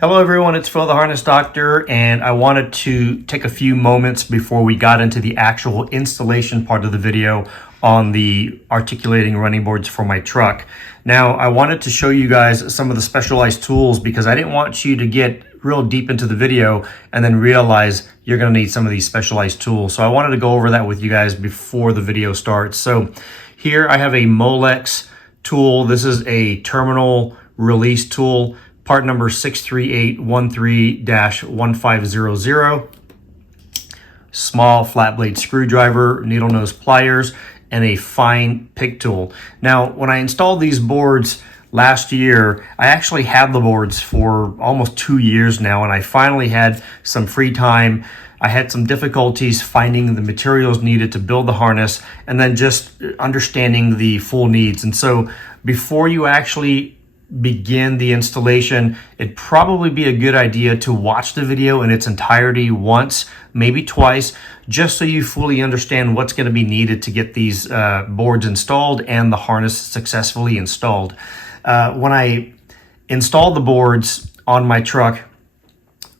Hello everyone, it's Phil the Harness Doctor, and I wanted to take a few moments before we got into the actual installation part of the video on the articulating running boards for my truck. Now, I wanted to show you guys some of the specialized tools because I didn't want you to get real deep into the video and then realize you're going to need some of these specialized tools. So I wanted to go over that with you guys before the video starts. So here I have a Molex tool. This is a terminal release tool. Part number 63813-1500, small flat blade screwdriver, needle nose pliers, and a fine pick tool. Now, when I installed these boards last year, I actually had the boards for almost 2 years now, and I finally had some free time. I had some difficulties finding the materials needed to build the harness, and then just understanding the full needs. And so before you actually begin the installation, it'd probably be a good idea to watch the video in its entirety once, maybe twice, just so you fully understand what's going to be needed to get these boards installed and the harness successfully installed. When I installed the boards on my truck,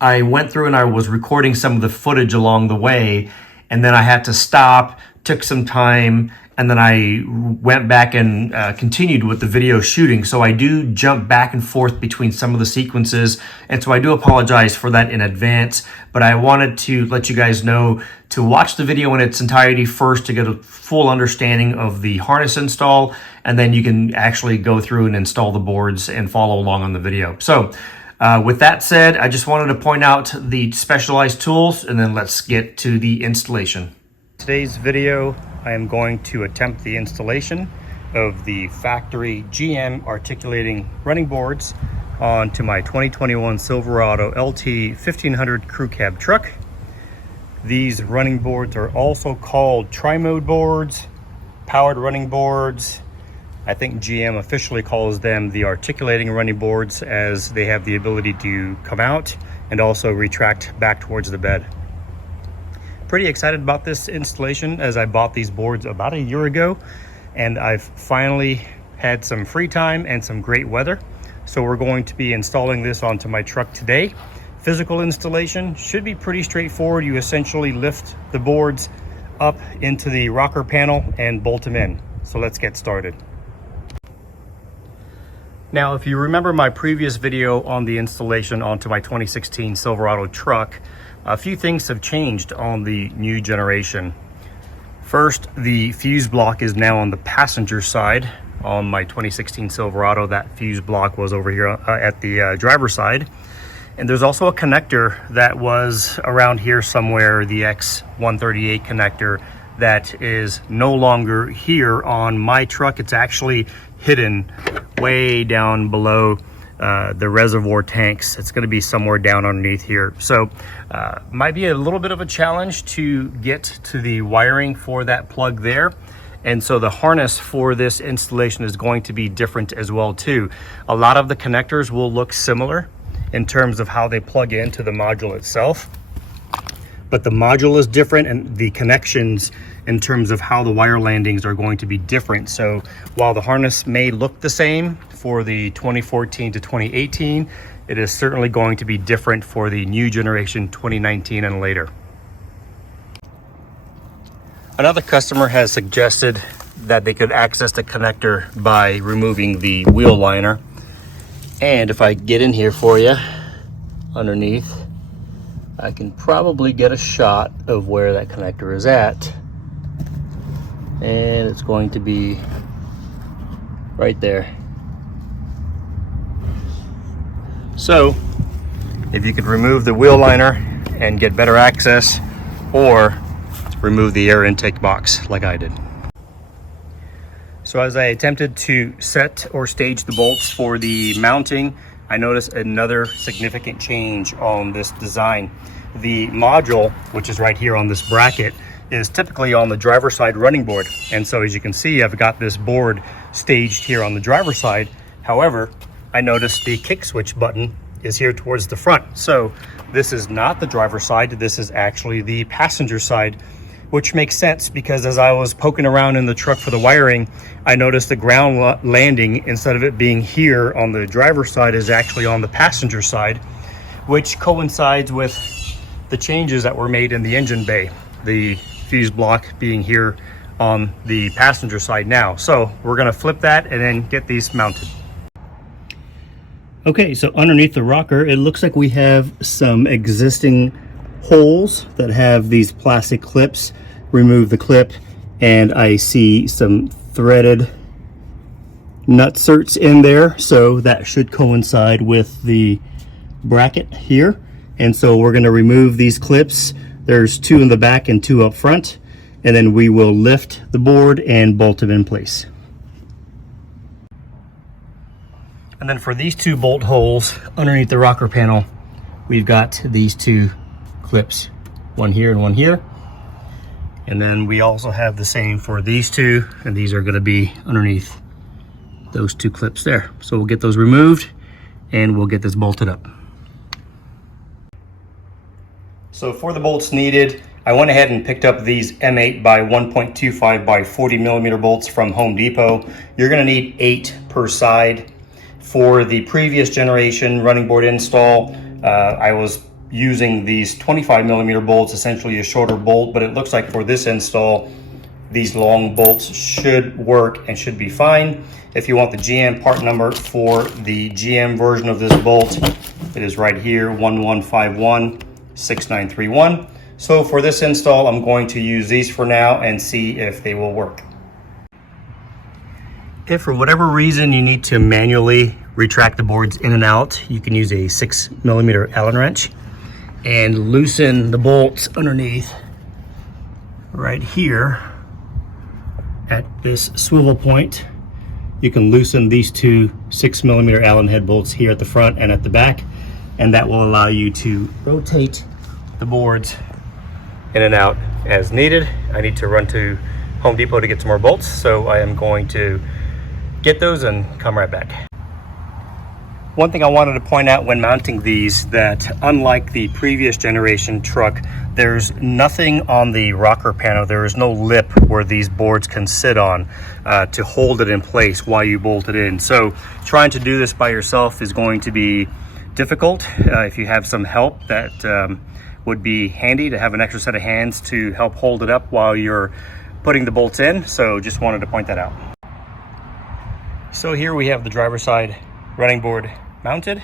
I went through and I was recording some of the footage along the way, and then I had to stop, took some time, and then I went back and continued with the video shooting. So I do jump back and forth between some of the sequences. And so I do apologize for that in advance, but I wanted to let you guys know to watch the video in its entirety first to get a full understanding of the harness install. And then you can actually go through and install the boards and follow along on the video. So with that said, I just wanted to point out the specialized tools, and then let's get to the installation. Today's video, I am going to attempt the installation of the factory GM articulating running boards onto my 2021 Silverado LT 1500 crew cab truck. These running boards are also called Trimode boards, powered running boards. I think GM officially calls them the articulating running boards, as they have the ability to come out and also retract back towards the bed. Pretty excited about this installation, as I bought these boards about a year ago, and I've finally had some free time and some great weather. So we're going to be installing this onto my truck today. Physical installation should be pretty straightforward. You essentially lift the boards up into the rocker panel and bolt them in. So let's get started. Now, if you remember my previous video on the installation onto my 2016 Silverado truck, a few things have changed on the new generation. First, the fuse block is now on the passenger side. On my 2016 Silverado, that fuse block was over here at the driver's side. And there's also a connector that was around here somewhere, the X138 connector, that is no longer here on my truck. It's actually hidden way down below the reservoir tanks. It's going to be somewhere down underneath here. So might be a little bit of a challenge to get to the wiring for that plug there. And so the harness for this installation is going to be different as well too. A lot of the connectors will look similar in terms of how they plug into the module itself, but the module is different, and the connections in terms of how the wire landings are going to be different. So while the harness may look the same for the 2014 to 2018, it is certainly going to be different for the new generation 2019 and later. Another customer has suggested that they could access the connector by removing the wheel liner. And if I get in here for you underneath, I can probably get a shot of where that connector is at. And it's going to be right there. So if you could remove the wheel liner and get better access, or remove the air intake box like I did. So as I attempted to set or stage the bolts for the mounting, I noticed another significant change on this design. The module, which is right here on this bracket, is typically on the driver's side running board. And so as you can see, I've got this board staged here on the driver's side. However, I noticed the kick switch button is here towards the front. So this is not the driver's side, this is actually the passenger side, which makes sense because as I was poking around in the truck for the wiring, I noticed the ground landing, instead of it being here on the driver's side, is actually on the passenger side. which coincides with the changes that were made in the engine bay, the fuse block being here on the passenger side now. So we're going to flip that and then get these mounted. Okay, so underneath the rocker, it looks like we have some existing holes that have these plastic clips. Remove the clip, and I see some threaded nutserts in there, so that should coincide with the bracket here. And so we're going to remove these clips. There's 2 in the back and 2 up front, and then we will lift the board and bolt it in place. And then for these 2 bolt holes underneath the rocker panel, we've got these 2 clips, one here and one here. And then we also have the same for these 2, and these are going to be underneath those 2 clips there. So we'll get those removed and we'll get this bolted up. So for the bolts needed, I went ahead and picked up these M8 by 1.25 by 40 millimeter bolts from Home Depot. You're going to need 8 per side. For the previous generation running board install, I was using these 25 millimeter bolts, essentially a shorter bolt, but it looks like for this install, these long bolts should work and should be fine. If you want the GM part number for the GM version of this bolt, it is right here, 11516931. So for this install, I'm going to use these for now and see if they will work. If for whatever reason you need to manually retract the boards in and out, you can use a 6 millimeter Allen wrench and loosen the bolts underneath right here at this swivel point. You can loosen these 2 6 millimeter Allen head bolts here at the front and at the back, and that will allow you to rotate the boards in and out as needed. I need to run to Home Depot to get some more bolts, so I am going to get those and come right back. One thing I wanted to point out when mounting these, that unlike the previous generation truck, there's nothing on the rocker panel. There is no lip where these boards can sit on to hold it in place while you bolt it in. So trying to do this by yourself is going to be difficult. If you have some help, that would be handy to have an extra set of hands to help hold it up while you're putting the bolts in. So just wanted to point that out. So here we have the driver's side running board mounted,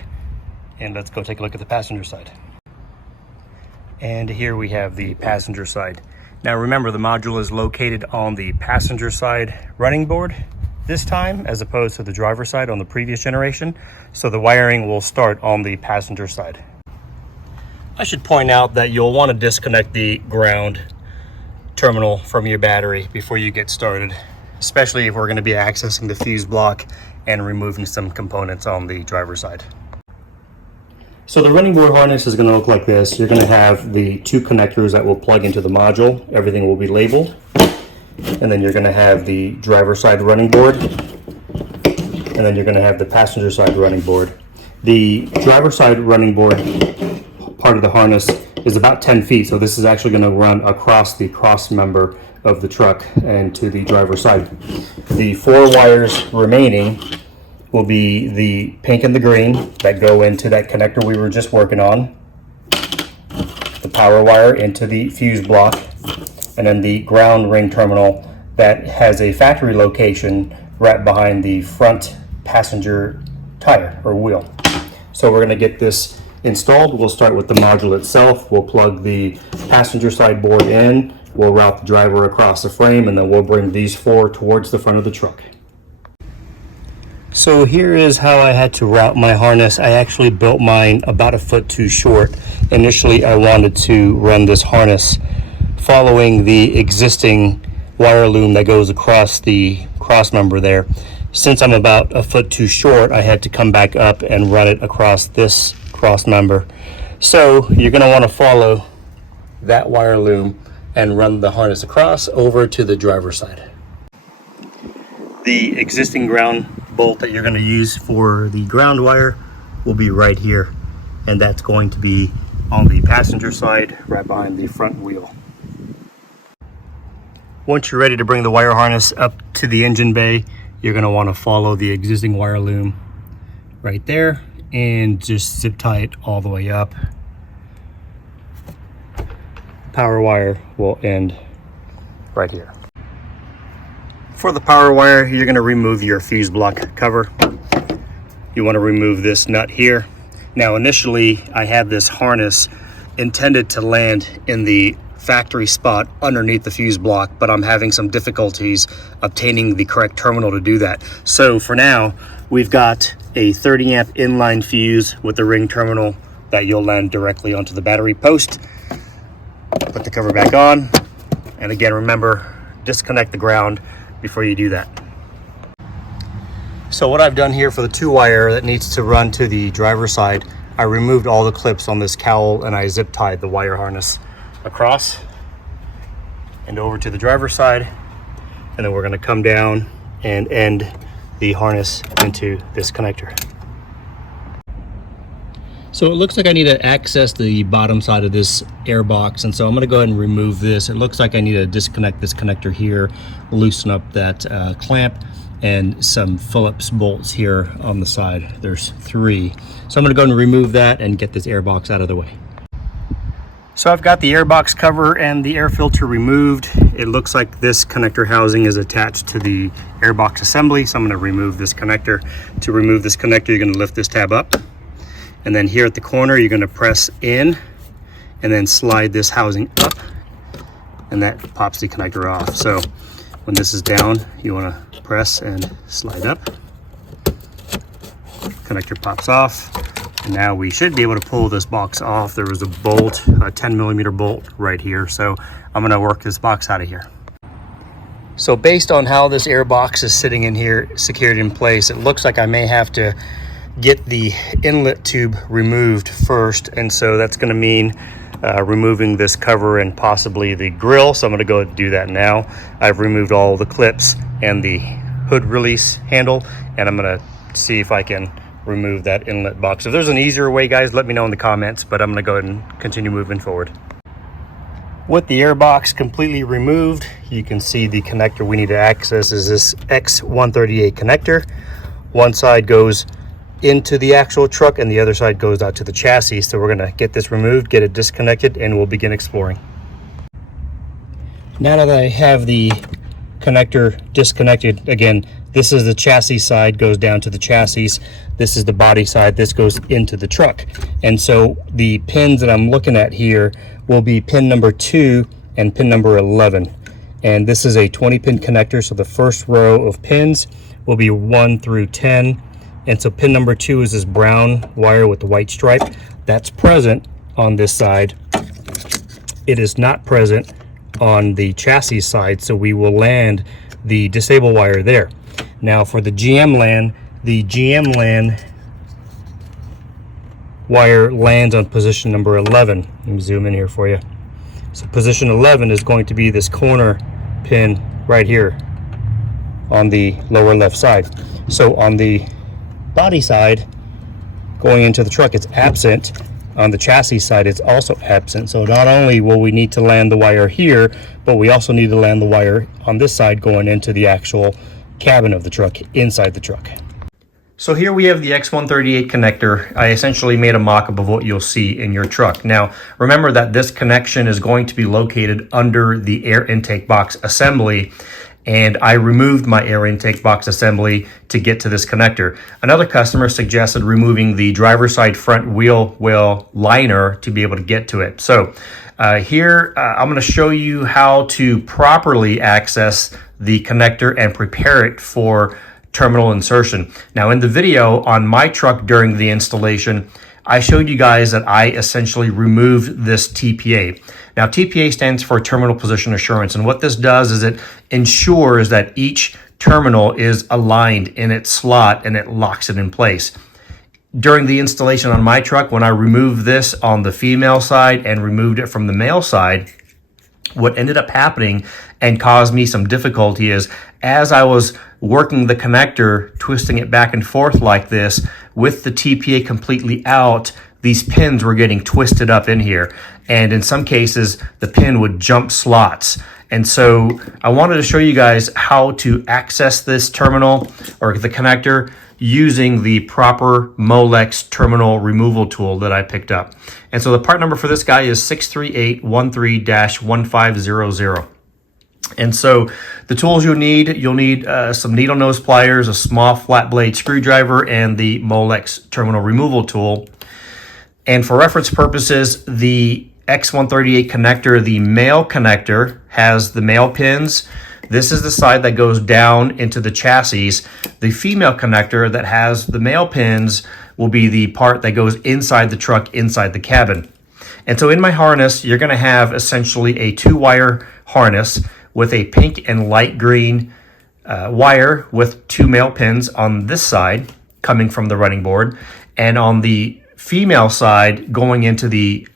and let's go take a look at the passenger side. And here we have the passenger side. Now remember, the module is located on the passenger side running board this time, as opposed to the driver's side on the previous generation. So the wiring will start on the passenger side. I should point out that you'll want to disconnect the ground terminal from your battery before you get started, especially if we're going to be accessing the fuse block and removing some components on the driver's side. So the running board harness is going to look like this. You're going to have the 2 connectors that will plug into the module. Everything will be labeled. And then you're going to have the driver's side running board. And then you're going to have the passenger side running board. The driver's side running board part of the harness is about 10 feet. So this is actually going to run across the cross member of the truck and to the driver's side. The 4 wires remaining will be the pink and the green that go into that connector we were just working on, the power wire into the fuse block, and then the ground ring terminal that has a factory location right behind the front passenger tire or wheel. So we're going to get this installed. We'll start with the module itself. We'll plug the passenger side board in. We'll route the driver across the frame, and then we'll bring these 4 towards the front of the truck. So here is how I had to route my harness. I actually built mine about a foot too short. Initially, I wanted to run this harness following the existing wire loom that goes across the cross member there. Since I'm about a foot too short, I had to come back up and run it across this cross member. So you're going to want to follow that wire loom and run the harness across over to the driver's side. The existing ground bolt that you're going to use for the ground wire will be right here, and that's going to be on the passenger side right behind the front wheel. Once you're ready to bring the wire harness up to the engine bay, you're going to want to follow the existing wire loom right there and just zip tie it all the way up. Power wire will end right here. For the power wire, you're going to remove your fuse block cover. You want to remove this nut here. Now initially I had this harness intended to land in the factory spot underneath the fuse block, but I'm having some difficulties obtaining the correct terminal to do that. So for now, we've got a 30 amp inline fuse with the ring terminal that you'll land directly onto the battery post. Put the cover back on, and again, remember, disconnect the ground before you do that. So what I've done here for the 2-wire that needs to run to the driver's side, I removed all the clips on this cowl and I zip tied the wire harness across and over to the driver's side, and then we're going to come down and end the harness into this connector. So it looks like I need to access the bottom side of this air box, and so I'm going to go ahead and remove this. It looks like I need to disconnect this connector here, loosen up that clamp, and some Phillips bolts here on the side. There's 3. So I'm going to go ahead and remove that and get this air box out of the way. So I've got the air box cover and the air filter removed. It looks like this connector housing is attached to the air box assembly, so I'm going to remove this connector. To remove this connector, you're going to lift this tab up, and then here at the corner you're going to press in and then slide this housing up, and that pops the connector off. So when this is down, you want to press and slide up. Connector pops off. And now we should be able to pull this box off. There was a bolt, a 10mm bolt right here. So I'm going to work this box out of here. So based on how this air box is sitting in here, secured in place, it looks like I may have to get the inlet tube removed first. And so that's going to mean removing this cover and possibly the grill. So I'm going to go and do that now. I've removed all the clips and the hood release handle, and I'm going to see if I can remove that inlet box. If there's an easier way, guys, let me know in the comments, but I'm going to go ahead and continue moving forward. With the air box completely removed, you can see the connector we need to access is this X138 connector. One side goes into the actual truck and the other side goes out to the chassis. So we're going to get this removed, get it disconnected, and we'll begin exploring. Now that I have the connector disconnected, again, this is the chassis side, goes down to the chassis. This is the body side, this goes into the truck. And so the pins that I'm looking at here will be pin number 2 and pin number 11. And this is a 20-pin connector, so the first row of pins will be 1 through 10. And so pin number 2 is this brown wire with the white stripe. That's present on this side. It is not present on the chassis side, so we will land the disable wire there. Now for the GM LAN wire lands on position number 11. Let me zoom in here for you. So position 11 is going to be this corner pin right here on the lower left side. So on the body side going into the truck, it's absent. On the chassis side, it's also absent. So not only will we need to land the wire here, but we also need to land the wire on this side going into the actual cabin of the truck, inside the truck. So here we have the X138 connector. I essentially made a mock-up of what you'll see in your truck. Now, remember that this connection is going to be located under the air intake box assembly, and I removed my air intake box assembly to get to this connector. Another customer suggested removing the driver's side front wheel well liner to be able to get to it. So here I'm going to show you how to properly access the connector and prepare it for terminal insertion. Now in the video on my truck during the installation, I showed you guys that I essentially removed this TPA. Now TPA stands for Terminal Position Assurance, and what this does is it ensures that each terminal is aligned in its slot and it locks it in place. During the installation on my truck, when I removed this on the female side and removed it from the male side, what ended up happening and caused me some difficulty is as I was working the connector, twisting it back and forth like this, with the TPA completely out, these pins were getting twisted up in here. And in some cases, the pin would jump slots. And so I wanted to show you guys how to access this terminal or the connector using the proper Molex terminal removal tool that I picked up. And so the part number for this guy is 63813-1500. And so the tools you'll need some needle nose pliers, a small flat blade screwdriver, and the Molex terminal removal tool. And for reference purposes, the X138 connector, the male connector, has the male pins. This is the side that goes down into the chassis. The female connector that has the male pins will be the part that goes inside the truck, inside the cabin. And so in my harness, you're going to have essentially a 2-wire harness with a pink and light green wire with 2 male pins on this side coming from the running board, and on the female side going into the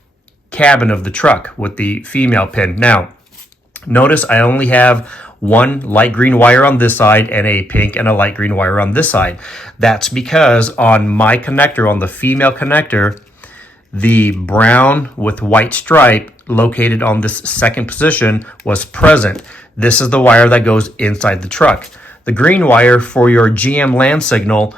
cabin of the truck with the female pin. Now, notice I only have 1 light green wire on this side and a pink and a light green wire on this side. That's because on my connector, on the female connector, the brown with white stripe located on this second position was present. This is the wire that goes inside the truck. The green wire for your GM land signal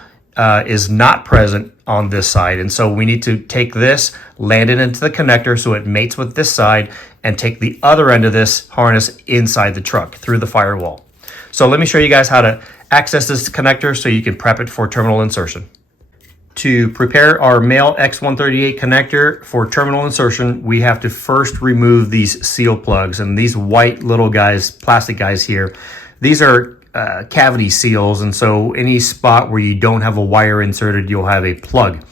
is not present on this side. And so we need to take this, land it into the connector so it mates with this side, and take the other end of this harness inside the truck through the firewall. So let me show you guys how to access this connector so you can prep it for terminal insertion. To prepare our male X138 connector for terminal insertion, we have to first remove these seal plugs. And these white little guys, plastic guys here, these are cavity seals. And so any spot where you don't have a wire inserted, you'll have a plug.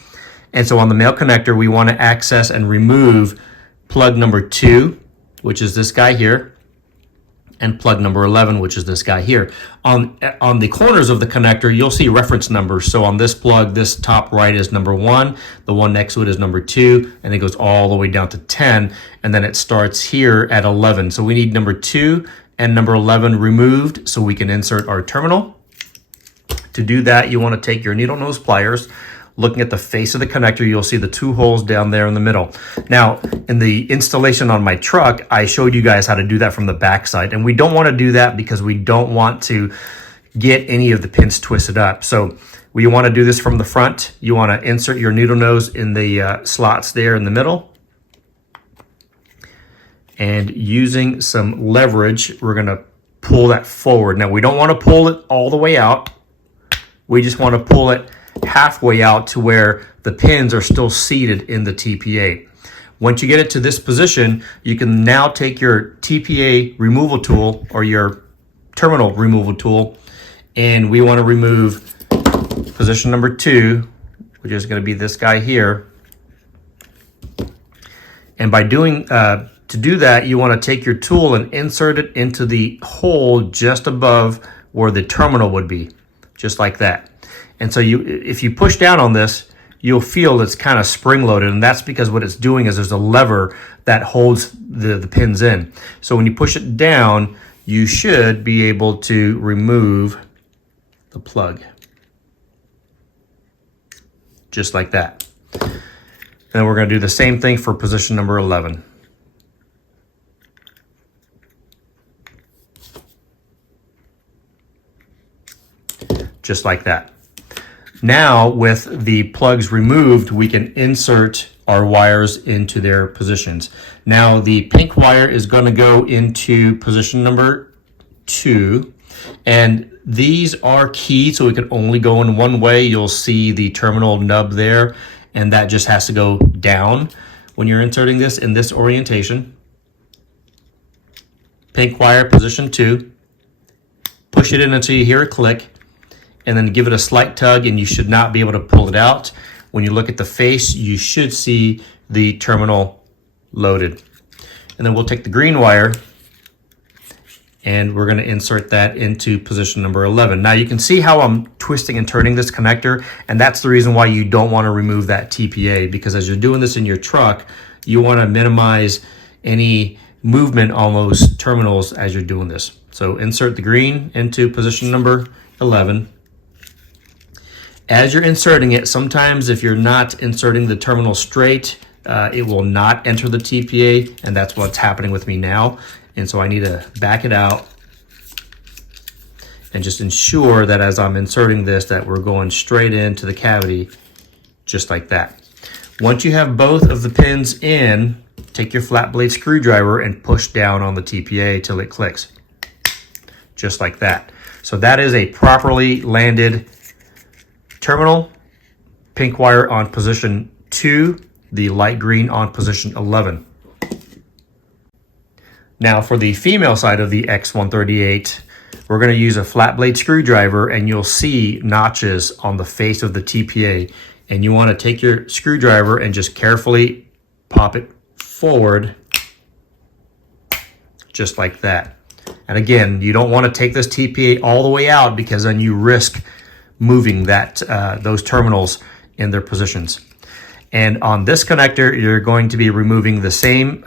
And so on the male connector, we want to access and remove plug number 2, which is this guy here, and plug number 11, which is this guy here. On the corners of the connector, you'll see reference numbers. So on this plug, this top right is number 1, the one next to it is number 2, and it goes all the way down to 10, and then it starts here at 11. So we need number 2 and number 11 removed so we can insert our terminal. To do that, you want to take your needle nose pliers. Looking at the face of the connector, you'll see the 2 holes down there in the middle. Now, in the installation on my truck, I showed you guys how to do that from the back side. And we don't want to do that because we don't want to get any of the pins twisted up. So we want to do this from the front. You want to insert your needle nose in the slots there in the middle. And using some leverage, we're going to pull that forward. Now, we don't want to pull it all the way out. We just want to pull it halfway out to where the pins are still seated in the TPA. Once you get it to this position, you can now take your TPA removal tool or your terminal removal tool, and we want to remove position number 2, which is going to be this guy here. And by doing to do that, you want to take your tool and insert it into the hole just above where the terminal would be, just like that. And so if you push down on this, you'll feel it's kind of spring-loaded, and that's because what it's doing is there's a lever that holds the pins in. So when you push it down, you should be able to remove the plug. Just like that. And we're going to do the same thing for position number 11. Just like that. Now, with the plugs removed, we can insert our wires into their positions. Now, the pink wire is going to go into position number 2, and these are key, so it can only go in one way. You'll see the terminal nub there, and that just has to go down when you're inserting this in this orientation. Pink wire, position 2. Push it in until you hear a click, and then give it a slight tug, and you should not be able to pull it out. When you look at the face, you should see the terminal loaded. And then we'll take the green wire, and we're going to insert that into position number 11. Now you can see how I'm twisting and turning this connector, and that's the reason why you don't want to remove that TPA, because as you're doing this in your truck, you want to minimize any movement on those terminals as you're doing this. So insert the green into position number 11. As you're inserting it, sometimes if you're not inserting the terminal straight, it will not enter the TPA, and that's what's happening with me now. And so I need to back it out and just ensure that as I'm inserting this, that we're going straight into the cavity, just like that. Once you have both of the pins in, take your flat blade screwdriver and push down on the TPA till it clicks, just like that. So that is a properly landed terminal. Pink wire on position 2, the light green on position 11. Now for the female side of the X138, we're going to use a flat blade screwdriver, and you'll see notches on the face of the TPA. And you want to take your screwdriver and just carefully pop it forward, just like that. And again, you don't want to take this TPA all the way out, because then you risk moving that those terminals in their positions. And on this connector, you're going to be removing the same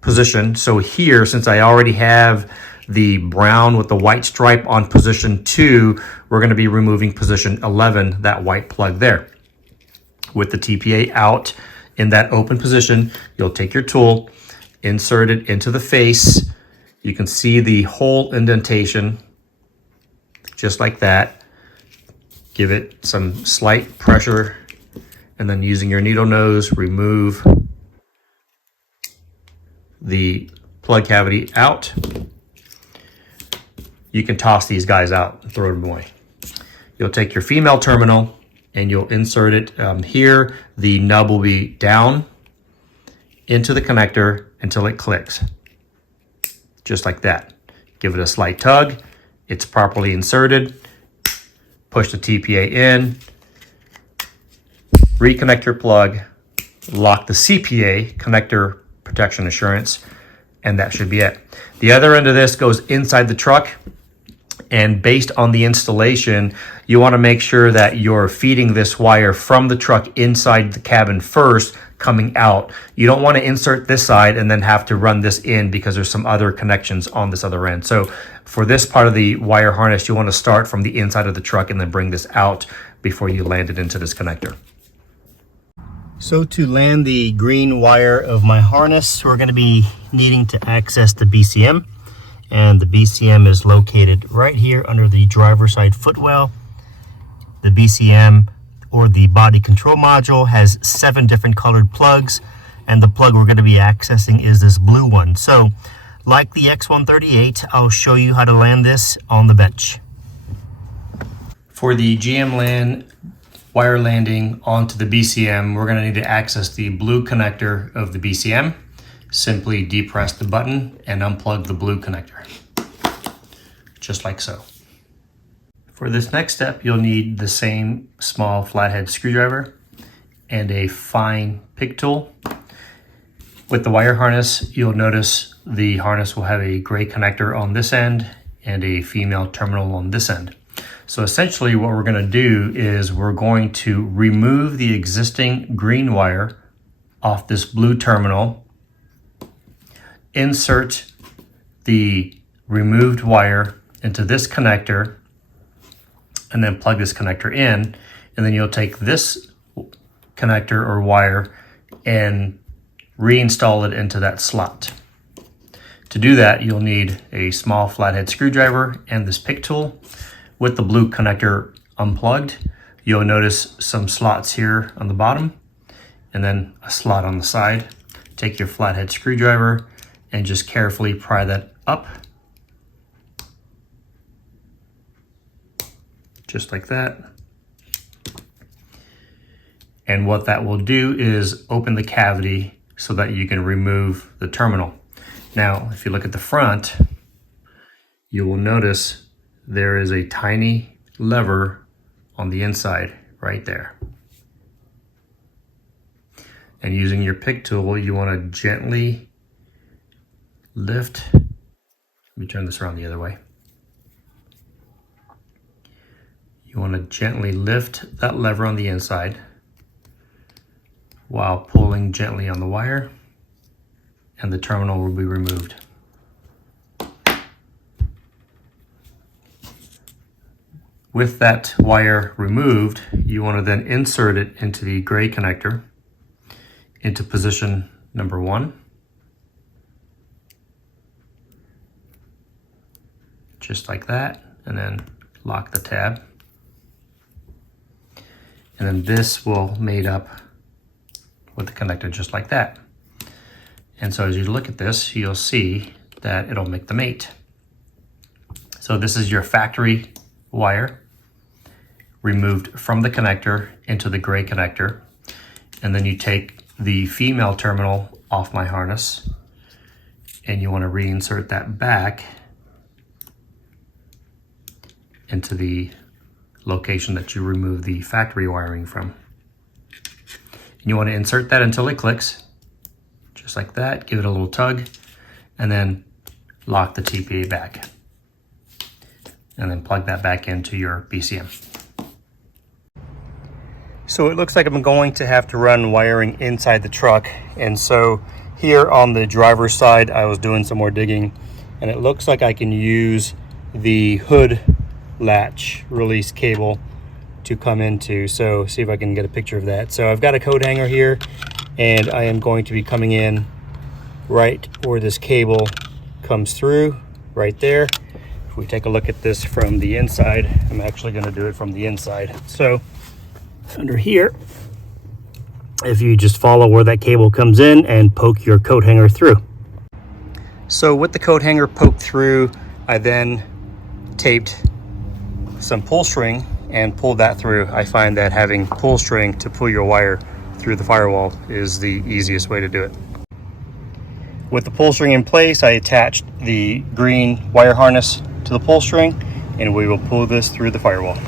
position. So here, since I already have the brown with the white stripe on position 2, we're going to be removing position 11, that white plug there. With the TPA out in that open position, you'll take your tool, insert it into the face. You can see the hole indentation, just like that. Give it some slight pressure, and then using your needle nose, remove the plug cavity out. You can toss these guys out and throw them away. You'll take your female terminal and you'll insert it here. The nub will be down into the connector until it clicks, just like that. Give it a slight tug. It's properly inserted. Push the TPA in, reconnect your plug, lock the CPA, connector protection assurance, and that should be it. The other end of this goes inside the truck, and based on the installation, you want to make sure that you're feeding this wire from the truck inside the cabin first, coming out. You don't want to insert this side and then have to run this in, because there's some other connections on this other end. So for this part of the wire harness, you want to start from the inside of the truck and then bring this out before you land it into this connector. So to land the green wire of my harness, we're going to be needing to access the BCM. And the BCM is located right here under the driver's side footwell. The BCM, or the body control module, has 7 different colored plugs, and the plug we're going to be accessing is this blue one. So like the X138, I'll show you how to land this on the bench. For the GM LAN wire landing onto the BCM, we're going to need to access the blue connector of the BCM. Simply depress the button and unplug the blue connector, just like so. For this next step, you'll need the same small flathead screwdriver and a fine pick tool. With the wire harness, you'll notice the harness will have a gray connector on this end and a female terminal on this end. So essentially what we're going to do is we're going to remove the existing green wire off this blue terminal, insert the removed wire into this connector, and then plug this connector in, and then you'll take this connector or wire and reinstall it into that slot. To do that, you'll need a small flathead screwdriver and this pick tool. With the blue connector unplugged, you'll notice some slots here on the bottom and then a slot on the side. Take your flathead screwdriver and just carefully pry that up, just like that. And what that will do is open the cavity so that you can remove the terminal. Now, if you look at the front, you will notice there is a tiny lever on the inside right there. And using your pick tool, you want to gently lift. Let me turn this around the other way. You want to gently lift that lever on the inside while pulling gently on the wire, and the terminal will be removed. With that wire removed, you want to then insert it into the gray connector into position number 1. just like that, and then lock the tab. And then this will mate up with the connector just like that. And so as you look at this, you'll see that it'll make the mate. So this is your factory wire removed from the connector into the gray connector. And then you take the female terminal off my harness and you want to reinsert that back into the location that you remove the factory wiring from. And you want to insert that until it clicks, just like that. Give it a little tug, and then lock the TPA back. And then plug that back into your BCM. So it looks like I'm going to have to run wiring inside the truck. And so here on the driver's side, I was doing some more digging, and it looks like I can use the hood latch release cable to come into. So see if I can get a picture of that. So I've got a coat hanger here, and I am going to be coming in right where this cable comes through, right there. If we take a look at this from the inside, I'm actually going to do it from the inside. So under here, if you just follow where that cable comes in and poke your coat hanger through. So with the coat hanger poked through, I then taped some pull string and pulled that through. I find that having pull string to pull your wire through the firewall is the easiest way to do it. With the pull string in place, I attached the green wire harness to the pull string, and we will pull this through the firewall.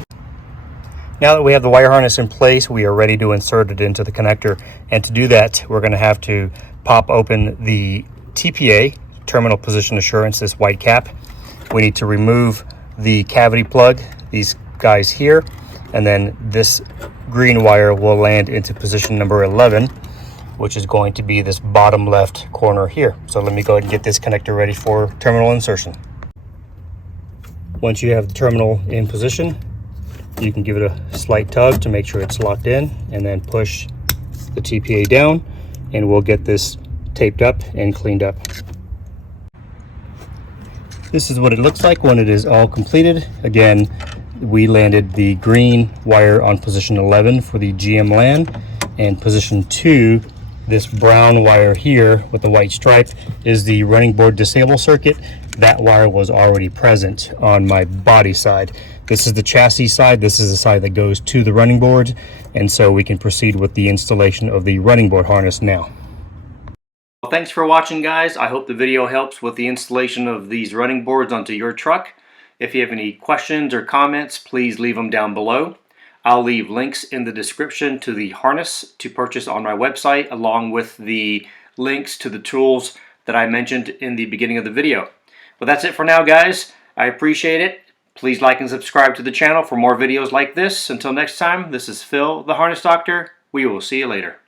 Now that we have the wire harness in place, we are ready to insert it into the connector. And to do that, we're going to have to pop open the TPA, terminal position assurance, this white cap. We need to remove the cavity plug, these guys here, and then this green wire will land into position number 11, which is going to be this bottom left corner here. So let me go ahead and get this connector ready for terminal insertion. Once you have the terminal in position, you can give it a slight tug to make sure it's locked in, and then push the TPA down, and we'll get this taped up and cleaned up. This is what it looks like when it is all completed. Again, we landed the green wire on position 11 for the GM LAN, and position 2, this brown wire here with the white stripe, is the running board disable circuit. That wire was already present on my body side. This is the chassis side. This is the side that goes to the running board, and so we can proceed with the installation of the running board harness now. Well, thanks for watching, guys. I hope the video helps with the installation of these running boards onto your truck. If you have any questions or comments, please leave them down below. I'll leave links in the description to the harness to purchase on my website, along with the links to the tools that I mentioned in the beginning of the video. Well, that's it for now, guys. I appreciate it. Please like and subscribe to the channel for more videos like this. Until next time, this is Phil, the Harness Doctor. We will see you later.